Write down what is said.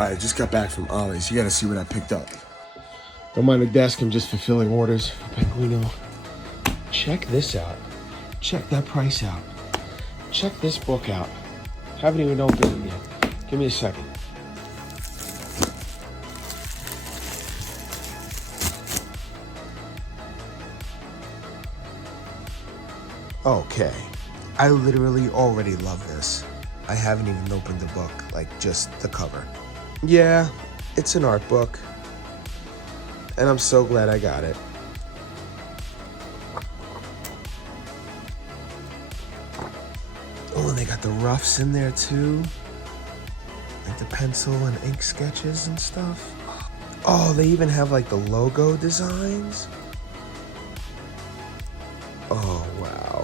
I just got back from Ollie's. You gotta see what I picked up. Don't mind the desk, I'm just fulfilling orders for Pinguino. Check this out. Check that price out. Check this book out. Haven't even opened it yet. Give me a second. Okay. I literally already love this. I haven't even opened the book, like just the cover. Yeah, it's an art book. And I'm so glad I got it. Oh, and they got the roughs in there too. Like the pencil and ink sketches and stuff. Oh, they even have like the logo designs. Oh, wow.